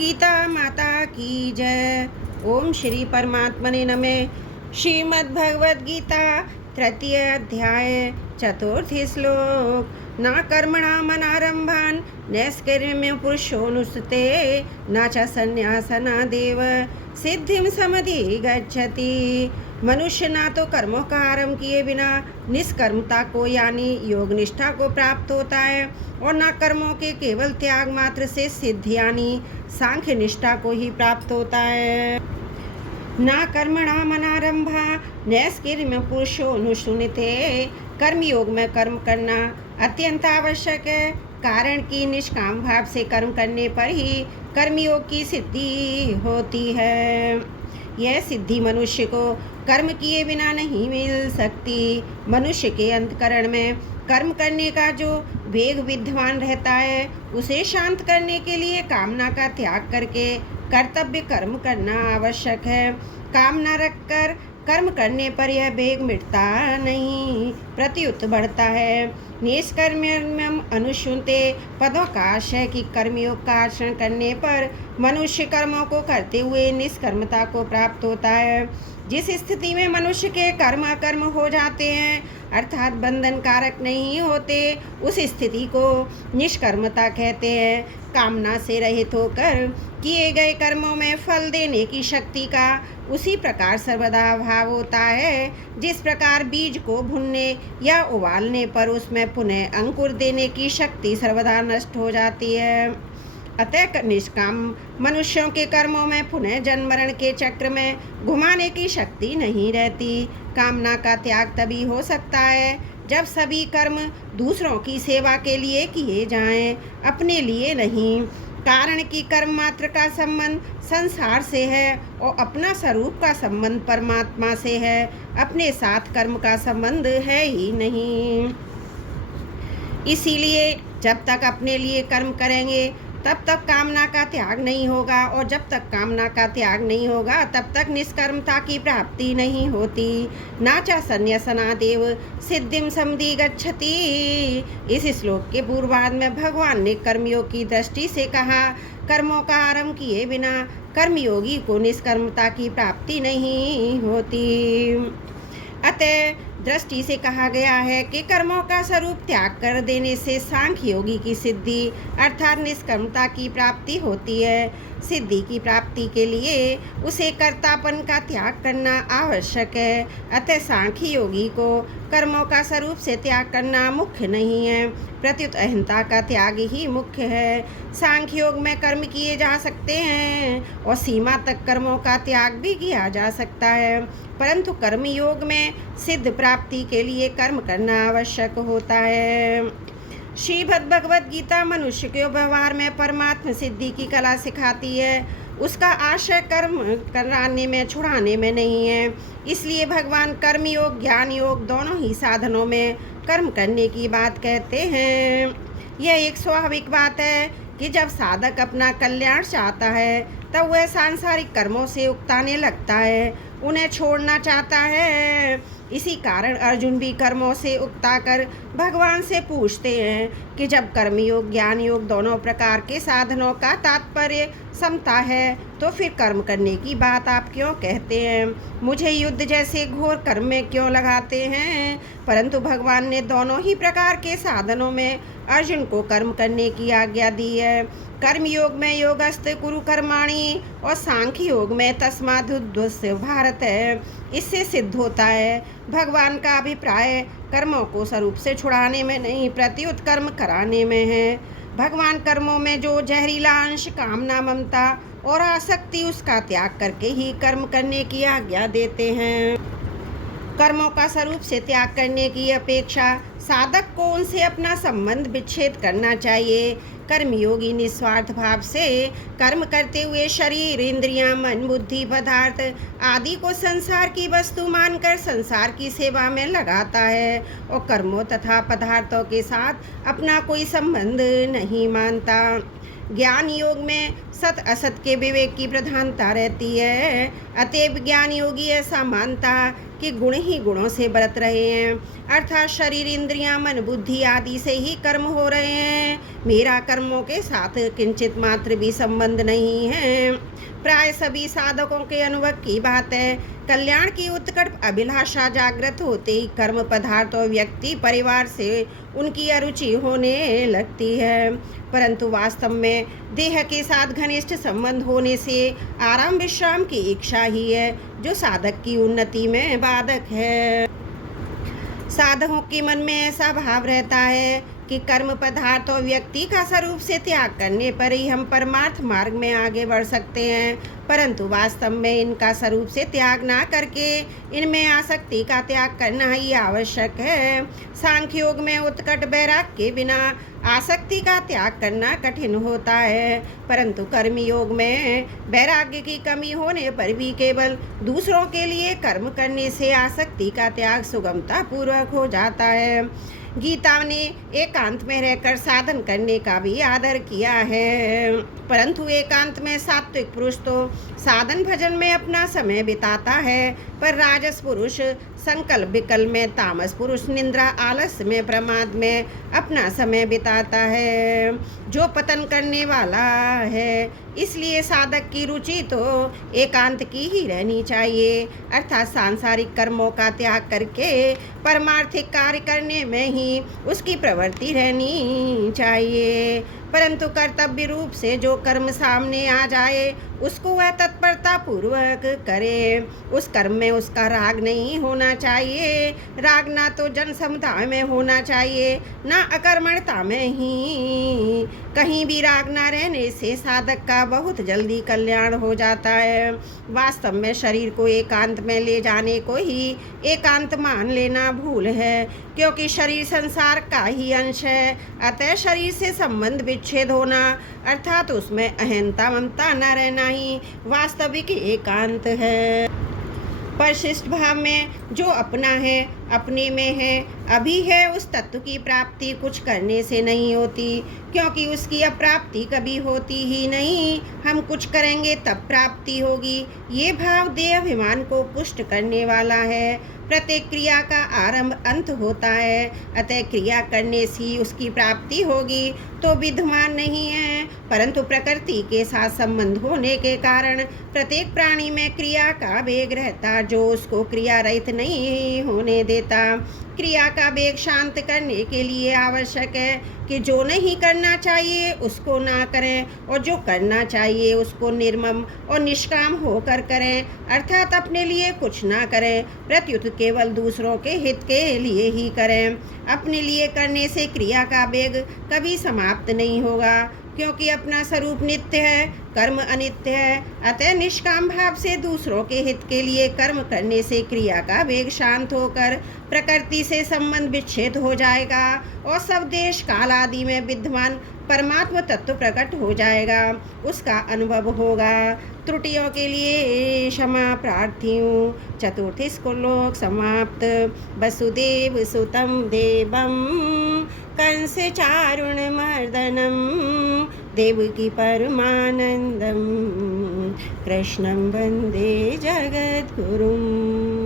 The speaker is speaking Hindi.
गीता माता की जय। ओम श्री परमात्मने नमः। श्रीमद् भगवद गीता तृतीय अध्याय चतुर्थी श्लोक। न कर्मणा मनारंभान नैष्कर्म्य पुरुषोऽनुसुते न च संन्यासनादेव सिद्धिं समधिगच्छति। मनुष्य ना तो कर्मों का आरंभ किए बिना निष्कर्मता को यानी योग निष्ठा को प्राप्त होता है और न कर्मों के केवल त्याग मात्र से सिद्धि यानी सांख्य निष्ठा को ही प्राप्त होता है। ना कर्मणा मनारंभा नैष्कर्म्य पुरुषोऽनुसुते। कर्म योग में कर्म करना अत्यंत आवश्यक है, कारण कि निष्काम भाव से कर्म करने पर ही कर्मयोग की सिद्धि होती है। यह सिद्धि मनुष्य को कर्म किए बिना नहीं मिल सकती। मनुष्य के अंतकरण में कर्म करने का जो वेग विद्यमान रहता है उसे शांत करने के लिए कामना का त्याग करके कर्तव्य कर्म करना आवश्यक है। कामना रखकर कर्म करने पर यह वेग मिटता नहीं, प्रत्युत बढ़ता है। निष्कर्म्यम अनुशुनते पदों का आशय कि कर्मयोग का आचरण करने पर मनुष्य कर्मों को करते हुए निष्कर्मता को प्राप्त होता है। जिस स्थिति में मनुष्य के कर्म अकर्म हो जाते हैं अर्थात बंधन कारक नहीं होते, उस स्थिति को निष्कर्मता कहते हैं। कामना से रहित होकर किए गए कर्मों में फल देने की शक्ति का उसी प्रकार सर्वदा अभाव होता है जिस प्रकार बीज को भुनने या उबालने पर उसमें पुनः अंकुर देने की शक्ति सर्वदा नष्ट हो जाती है। अतः निष्काम मनुष्यों के कर्मों में पुनः जन्म मरण के चक्र में घुमाने की शक्ति नहीं रहती। कामना का त्याग तभी हो सकता है जब सभी कर्म दूसरों की सेवा के लिए किए जाएं, अपने लिए नहीं। कारण कि कर्म मात्र का संबंध संसार से है और अपना स्वरूप का संबंध परमात्मा से है। अपने साथ कर्म का संबंध है ही नहीं। इसीलिए जब तक अपने लिए कर्म करेंगे तब तक कामना का त्याग नहीं होगा और जब तक कामना का त्याग नहीं होगा तब तक निष्कर्मता की प्राप्ति नहीं होती। ना च संन्यासनादेव सिद्धिं समधिगच्छति। इस श्लोक के पूर्वार्ध में भगवान ने कर्मयोग की दृष्टि से कहा, कर्मों का आरंभ किए बिना कर्मयोगी को निष्कर्मता की प्राप्ति नहीं होती। अतः दृष्टि से कहा गया है कि कर्मों का स्वरूप त्याग कर देने से सांख्य योगी की सिद्धि अर्थात निष्कर्मता की प्राप्ति होती है। सिद्धि की प्राप्ति के लिए उसे कर्तापन का त्याग करना आवश्यक है। अतः सांख्य योगी को कर्मों का स्वरूप से त्याग करना मुख्य नहीं है, प्रत्युत अहंता का त्याग ही मुख्य है। सांख्य योग में कर्म किए जा सकते हैं और सीमा तक कर्मों का त्याग भी किया जा सकता है, परंतु कर्म योग में सिद्ध प्राप्ति के लिए कर्म करना आवश्यक होता है। श्रीमद् भगवद गीता मनुष्य के व्यवहार में परमात्म सिद्धि की कला सिखाती है। उसका आशय कर्म कराने में छुड़ाने में नहीं है। इसलिए भगवान कर्म योग ज्ञान योग दोनों ही साधनों में कर्म करने की बात कहते हैं। यह एक स्वाभाविक बात है कि जब साधक अपना कल्याण चाहता है तब वह सांसारिक कर्मों से उकताने लगता है, उन्हें छोड़ना चाहता है। इसी कारण अर्जुन भी कर्मों से उकता कर भगवान से पूछते हैं कि जब कर्मयोग ज्ञान योग दोनों प्रकार के साधनों का तात्पर्य समता है तो फिर कर्म करने की बात आप क्यों कहते हैं? मुझे युद्ध जैसे घोर कर्म में क्यों लगाते हैं? परंतु भगवान ने दोनों ही प्रकार के साधनों में अर्जुन को कर्म करने की आज्ञा दी है। कर्म योग में योगस्थ कुरु कर्माणि और सांख्य योग में तस्मादुद्धस्य भारत है। इससे सिद्ध होता है भगवान का अभिप्राय कर्मों को स्वरूप से छुड़ाने में नहीं, प्रत्युत कर्म कराने में है। भगवान कर्मों में जो जहरीला अंश कामना ममता और आसक्ति उसका त्याग करके ही कर्म करने की आज्ञा देते हैं। कर्मों का स्वरूप से त्याग करने की अपेक्षा साधक को उनसे अपना संबंध विच्छेद करना चाहिए। कर्मयोगी निस्वार्थ भाव से कर्म करते हुए शरीर इंद्रियां मन बुद्धि पदार्थ आदि को संसार की वस्तु मानकर संसार की सेवा में लगाता है और कर्मों तथा पदार्थों के साथ अपना कोई संबंध नहीं मानता। ज्ञान योग में सत असत के विवेक की प्रधानता रहती है। अतएव ज्ञान योगी ऐसा मानता कि गुण ही गुणों से बरत रहे हैं, अर्थात शरीर, इंद्रियां, मन, बुद्धि आदि से ही कर्म हो रहे हैं। मेरा कर्मों के साथ किंचित मात्र भी संबंध नहीं है। प्राय सभी साधकों के अनुभव की बात है। कल्याण की उत्कट अभिलाषा जागृत होते ही कर्म, पदार्थ और व्यक्ति, परिवार से उनकी अरुचि होने लगती है, परंतु वास्तव में देह के साथ घनिष्ठ संबंध होने से आराम विश्राम की इच्छा ही है जो साधक की उन्नति में बाधक है। साधकों के मन में ऐसा भाव रहता है कि कर्म, पदार्थ और व्यक्ति का स्वरूप से त्याग करने पर ही हम परमार्थ मार्ग में आगे बढ़ सकते हैं, परंतु वास्तव में इनका स्वरूप से त्याग ना करके इनमें आसक्ति का त्याग करना ही आवश्यक है। सांख्य योग में उत्कट वैराग्य के बिना आसक्ति का त्याग करना कठिन होता है, परंतु कर्म योग में वैराग्य की कमी होने पर भी केवल दूसरों के लिए कर्म करने से आसक्ति का त्याग सुगमता पूर्वक हो जाता है। गीता ने एकांत में रहकर साधन करने का भी आदर किया है, परंतु एकांत में सात्विक पुरुष तो साधन भजन में अपना समय बिताता है, पर राजस पुरुष संकल्प विकल्प में, तामस पुरुष निंद्रा, आलस्य में, प्रमाद में अपना समय बिताता है, जो पतन करने वाला है। इसलिए साधक की रुचि तो एकांत की ही रहनी चाहिए, अर्थात सांसारिक कर्मों का त्याग करके परमार्थिक कार्य करने में ही उसकी प्रवृत्ति रहनी चाहिए, परंतु कर्तव्य रूप से जो कर्म सामने आ जाए उसको वह तत्परता पूर्वक करे। उस कर्म में उसका राग नहीं होना चाहिए। राग ना तो जन समुदाय में होना चाहिए, ना अकर्मणता में ही। कहीं भी राग ना रहने से साधक का बहुत जल्दी कल्याण हो जाता है। वास्तव में शरीर को एकांत में ले जाने को ही एकांत मान लेना भूल है, क्योंकि शरीर संसार का ही अंश है। अतः शरीर से संबंध विच्छेद होना अर्थात उसमें अहंता, ममता न रहना ही वास्तविक एकांत है। परिशिष्ट भाव में जो अपना है, अपने में है, अभी है, उस तत्व की प्राप्ति कुछ करने से नहीं होती, क्योंकि उसकी अप्राप्ति कभी होती ही नहीं। हम कुछ करेंगे तब प्राप्ति होगी, ये भाव देह अभिमान को पुष्ट करने वाला है। प्रत्येक क्रिया का आरंभ अंत होता है, अतः क्रिया करने से उसकी प्राप्ति होगी तो विद्यमान नहीं है, परंतु प्रकृति के साथ संबंध होने के कारण प्रत्येक प्राणी में क्रिया का वेग रहता, जो उसको क्रिया रहित नहीं होने देता। क्रिया का वेग शांत करने के लिए आवश्यक है कि जो नहीं करना चाहिए उसको ना करें, और जो करना चाहिए उसको निर्मम और निष्काम होकर करें, अर्थात अपने लिए कुछ ना करें, प्रत्युत केवल दूसरों के हित के लिए ही करें। अपने लिए करने से क्रिया का वेग कभी समाप्त नहीं होगा, क्योंकि अपना स्वरूप नित्य है, कर्म अनित्य है। अतः निष्काम भाव से दूसरों के हित के लिए कर्म करने से क्रिया का वेग शांत होकर प्रकृति से संबंध विच्छेद हो जाएगा और सब देश काल आदि में विद्यमान परमात्मा तत्व प्रकट हो जाएगा, उसका अनुभव होगा। त्रुटियों के लिए क्षमा प्रार्थी हूँ। चतुर्थी श्लोक समाप्त। वसुदेव सुतं देवं कंस चारुण मर्दनम देवकी परमानंदम कृष्णं वंदे जगद्गुरुम्।